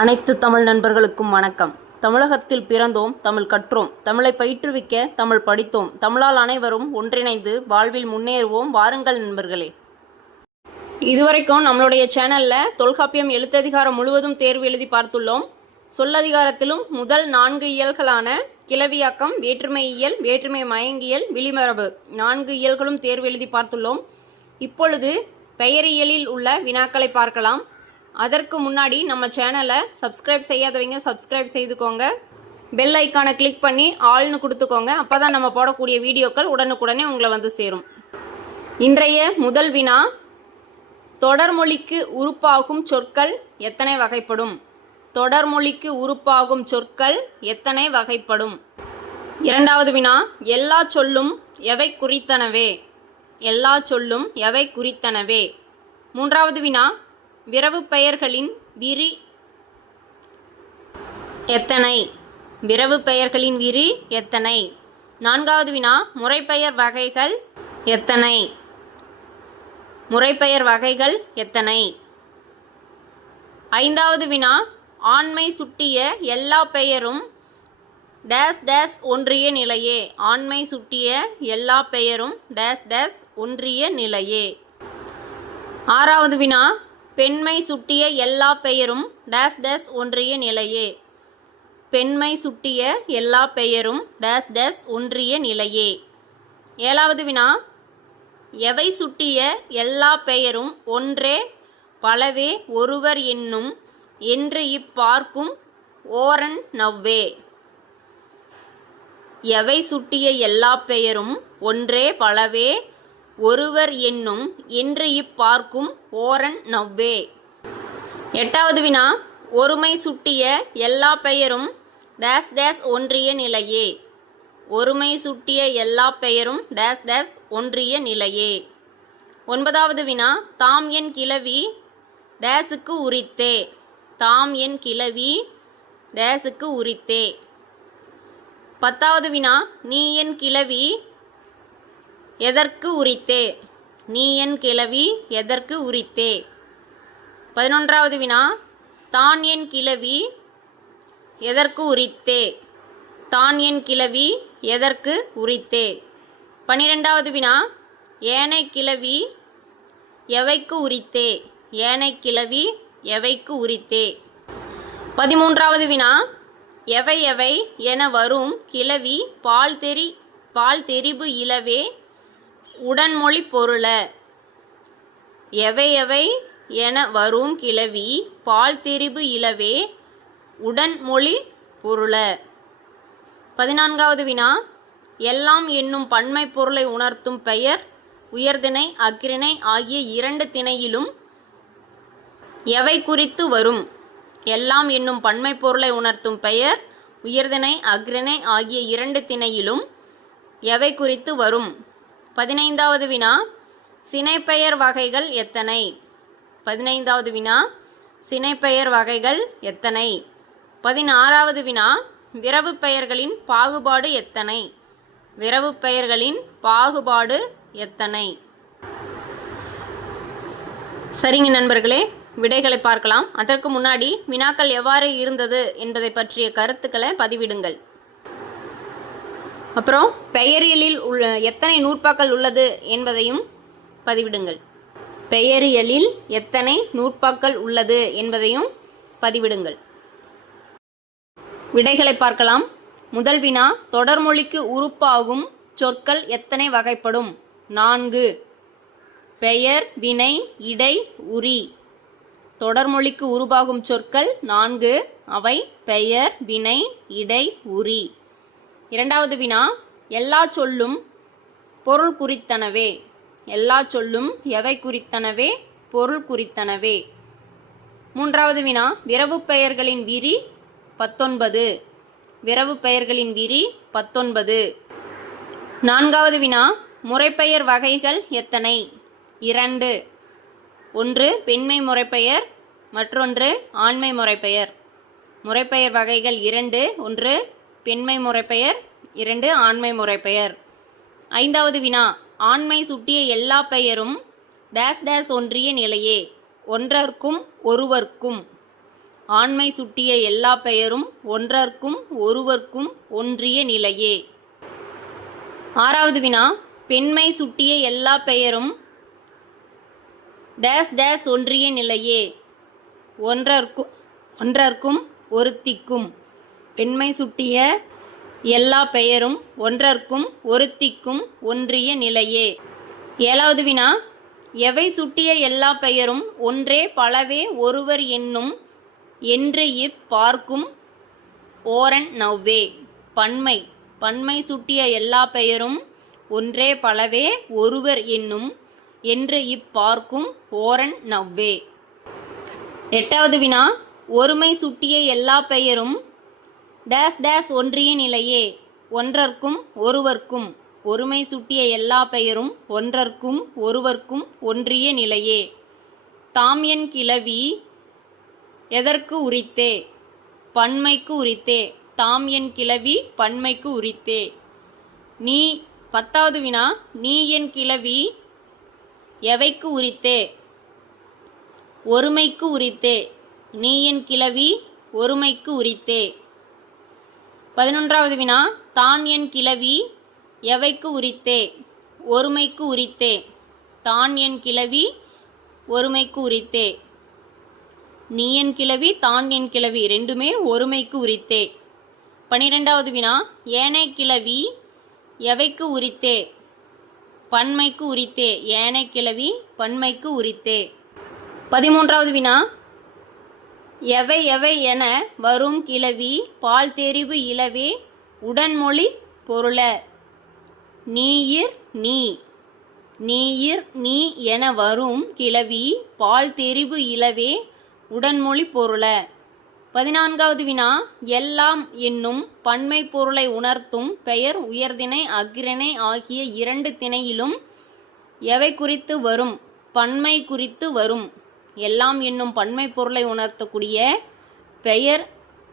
அனைத்து தமிழ் நண்பர்களுக்கும் வணக்கம். தமிழகத்தில் பிறந்தோம், தமிழ் கற்றோம், தமிழை பயிற்றுவிக்க தமிழ் படித்தோம். தமிழால் அனைவரும் ஒன்றிணைந்து வாழ்வில் முன்னேறுவோம். வாருங்கள் நண்பர்களே. இதுவரைக்கும் நம்மளுடைய சேனலில் தொல்காப்பியம் எழுத்ததிகாரம் முழுவதும் தேர்வு எழுதி பார்த்துள்ளோம். சொல்லதிகாரத்திலும் முதல் 4 இயல்களான கிளவியாக்கம், வேற்றுமை இயல், வேற்றுமை மயங்கியல், விளிமரபு 4 இயல்களும் தேர்வு எழுதி பார்த்துள்ளோம். இப்பொழுது பெயரியலில் உள்ள வினாக்களை பார்க்கலாம். அதற்கு முன்னாடி நம்ம சேனலை சப்ஸ்கிரைப் செய்யாதவங்க சப்ஸ்கிரைப் செய்துக்கோங்க. பெல் ஐக்கானை கிளிக் பண்ணி ஆல்னு கொடுத்துக்கோங்க. அப்போ தான் நம்ம போடக்கூடிய வீடியோக்கள் உடனுக்குடனே உங்களை வந்து சேரும். இன்றைய முதல் வினா, தொடர்மொழிக்கு உறுப்பாகும் சொற்கள் எத்தனை வகைப்படும்? தொடர்மொழிக்கு உறுப்பாகும் சொற்கள் எத்தனை வகைப்படும்? இரண்டாவது வினா, எல்லா சொல்லும் எவை குறித்தனவே? எல்லா சொல்லும் எவை குறித்தனவே? மூன்றாவது வினா, விரவு பெயர்களின் விரி எத்தனை? விரவு பெயர்களின் விரி எத்தனை? நான்காவது வினா, முறைப்பெயர் வகைகள் எத்தனை? முறைப்பெயர் வகைகள் எத்தனை? ஐந்தாவது வினா, ஆண்மை சுட்டிய எல்லா பெயரும் டேஸ் டேஸ் ஒன்றிய நிலையே. ஆண்மை சுட்டிய எல்லா பெயரும் டேஸ் டேஸ் ஒன்றிய நிலையே. ஆறாவது வினா, பெண்மை சுட்டிய எல்லா பெயரும் டேஸ் டேஸ் ஒன்றிய நிலையே. பெண்மை சுட்டிய எல்லா பெயரும் டேஸ் டேஸ் ஒன்றிய நிலையே. ஏழாவது வினா, எவை சுட்டிய எல்லா பெயரும் ஒன்றே பலவே ஒருவர் என்னும் என்று இப்பார்க்கும் ஓரன் நவ்வே. எவை சுட்டிய எல்லா பெயரும் ஒன்றே பலவே ஒருவர் என்னும் என்று இப்பார்க்கும் ஓரன் நவ்வே. எட்டாவது வினா, ஒருமை சுட்டிய எல்லா பெயரும் டேஸ் டேஸ் ஒன்றிய நிலையே. ஒருமை சுட்டிய எல்லா பெயரும் டேஸ் டேஸ் ஒன்றிய நிலையே. ஒன்பதாவது வினா, தாம் என் கிளவி டேஸுக்கு உரித்தே. தாம் என் கிளவி டேஸுக்கு உரித்தே. பத்தாவது வினா, நீ என் கிளவி எதற்கு உரித்தே. நீ என் கிளவி எதற்கு உரித்தே. 11வது வினா, தான் என் கிளவி எதற்கு உரித்தே. தான் என் கிளவி எதற்கு உரித்தே. 12வது வினா, ஏனை கிளவி எவைக்கு உரித்தே. ஏனை கிளவி எவைக்கு உரித்தே. 13வது வினா, எவை எவை என வரும் கிளவி பால் தெரிபு இலவே உடன்மொழி பொருள. எவை எவை என வரும் கிளவி பால் தெரிபு இலவே உடன்மொழி பொருள. 14வது வினா, எல்லாம் என்னும் பன்மை பொருளை உணர்த்தும் பெயர் உயர்திணை அஃறிணை ஆகிய 2 திணையிலும் எவை குறித்து வரும்? எல்லாம் என்னும் பன்மை பொருளை உணர்த்தும் பெயர் உயர்திணை அஃறிணை ஆகிய 2 திணையிலும் எவை குறித்து வரும்? 15வது வினா, சினைப்பெயர் வகைகள் எத்தனை? 15வது வினா, சினைப்பெயர் வகைகள் எத்தனை? 16வது வினா, விரவு பெயர்களின் பாகுபாடு எத்தனை? விரவு பெயர்களின் பாகுபாடு எத்தனை? சரிங்க நண்பர்களே, விடைகளை பார்க்கலாம். அதற்கு முன்னாடி வினாக்கள் எவ்வாறு இருந்தது என்பதை பற்றிய கருத்துக்களை பதிவிடுங்கள். அப்புறம் பெயரியலில் எத்தனை நூற்பாக்கள் உள்ளது என்பதையும் பதிவிடுங்கள். பெயரியலில் எத்தனை நூற்பாக்கள் உள்ளது என்பதையும் பதிவிடுங்கள். விடைகளை பார்க்கலாம். முதல் வினா, தொடர்மொழிக்கு உறுப்பாகும் சொற்கள் எத்தனை வகைப்படும்? 4. பெயர், வினை, இடை, உரி. தொடர்மொழிக்கு உருவாகும் சொற்கள் 4. அவை பெயர், வினை, இடை, உரி. இரண்டாவது வினா, எல்லா சொல்லும் பொருள் குறித்தனவே. எல்லா சொல்லும் எவை குறித்தனவே? பொருள் குறித்தனவே. மூன்றாவது வினா, விரவு பெயர்களின் விரி 19. விரவு பெயர்களின் விரி 19. நான்காவது வினா, முறைப்பெயர் வகைகள் எத்தனை? 2. ஒன்று பெண்மை முறைப்பெயர், மற்றொன்று ஆண்மை முறைப்பெயர். முறைப்பெயர் வகைகள் 2. ஒன்று பெண்மை முறைப்பெயர், 2 ஆண்மை முறைப்பெயர். ஐந்தாவது வினா, ஆண்மை சுட்டிய எல்லா பெயரும் டேஸ் டேஸ் ஒன்றிய நிலையே. ஒன்றற்கும் ஒருவர்க்கும். ஆண்மை சுட்டிய எல்லா பெயரும் ஒன்றற்கும் ஒருவர்க்கும் ஒன்றிய நிலையே. ஆறாவது வினா, பெண்மை சுட்டிய எல்லா பெயரும் டேஸ் டேஸ் ஒன்றிய நிலையே. ஒன்றற்கும் ஒருத்திக்கும். பெண்மை சுட்டிய எல்லா பெயரும் ஒன்றற்கும் ஒருத்திக்கும் ஒன்றிய நிலையே. ஏழாவது வினா, எவை சுட்டிய எல்லா பெயரும் ஒன்றே பலவே ஒருவர் என்னும் என்று பார்க்கும் ஓரன் நவ்வே. பன்மை சுட்டிய எல்லா பெயரும் ஒன்றே பலவே ஒருவர் என்னும் என்று பார்க்கும் ஓரன் நவ்வே. எட்டாவது வினா, ஒருமை சுட்டிய எல்லா பெயரும் டேஸ் டேஸ் ஒன்றிய நிலையே. ஒன்றற்கும் ஒருவர்க்கும். ஒருமை சுட்டிய எல்லா பெயரும் ஒன்றற்கும் ஒருவர்க்கும் ஒன்றிய நிலையே. தாம் என் கிளவி எதற்கு உரித்தே? பன்மைக்கு உரித்தே. தாம் என் கிளவி பன்மைக்கு உரித்தே. நீ. பத்தாவது வினா, நீ என் கிளவி எவைக்கு உரித்தே? ஒருமைக்கு உரித்தே. நீ என் கிளவி ஒருமைக்கு உரித்தே. 11வது வினா, தான் என் கிளவி எவைக்கு உரித்தே? ஒருமைக்கு உரித்தே. தான் என் கிளவி ஒருமைக்கு உரித்தே. நீ என் கிளவி தான் என் கிளவி ரெண்டுமே ஒருமைக்கு உரித்தே. 12வது வினா, ஏனை கிளவி எவைக்கு உரித்தே? பன்மைக்கு உரித்தே. ஏனை கிளவி பன்மைக்கு உரித்தே. 13வது வினா, எவை எவை என வரும் கிளவி பால் தெரிவு இலவே உடன்மொழி பொருள. நீயிர் நீ. நீயிர் நீ என வரும் கிளவி பால் தெரிவு இலவே உடன்மொழி பொருள. 14வது வினா, எல்லாம் என்னும் பன்மை பொருளை உணர்த்தும் பெயர் உயர்திணை அஃறிணை ஆகிய இரண்டு திணையிலும் எவை குறித்து வரும்? பன்மை குறித்து வரும். எல்லாம் என்னும் பன்மை பொருளை உணர்த்தக்கூடிய பெயர்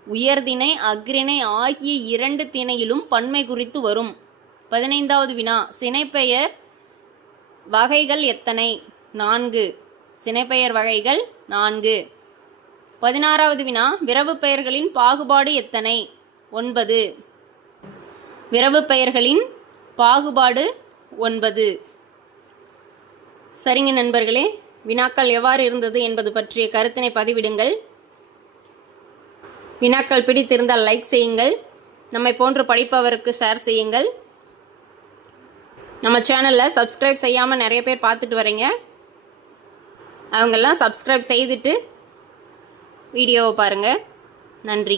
உயர்திணை அஃறிணை ஆகிய இரண்டு திணையிலும் பன்மை குறித்து வரும். 15வது வினா, சினைப்பெயர் வகைகள் எத்தனை? 4. சினைப்பெயர் வகைகள் 4. 16வது வினா, விரவு பெயர்களின் பாகுபாடு எத்தனை? 9. விரவு பெயர்களின் பாகுபாடு 9. சரிங்க நண்பர்களே, வினாக்கள் எவ்வாறு இருந்தது என்பது பற்றிய கருத்தினை பதிவிடுங்கள். வினாக்கள் பிடித்திருந்தால் லைக் செய்யுங்கள். நம்மை போன்று படிப்பவருக்கு ஷேர் செய்யுங்கள். நம்ம சேனலில் சப்ஸ்கிரைப் செய்யாமல் நிறைய பேர் பார்த்துட்டு வரீங்க. அவங்கெல்லாம் சப்ஸ்கிரைப் செய்துட்டு வீடியோவை பாருங்கள். நன்றி.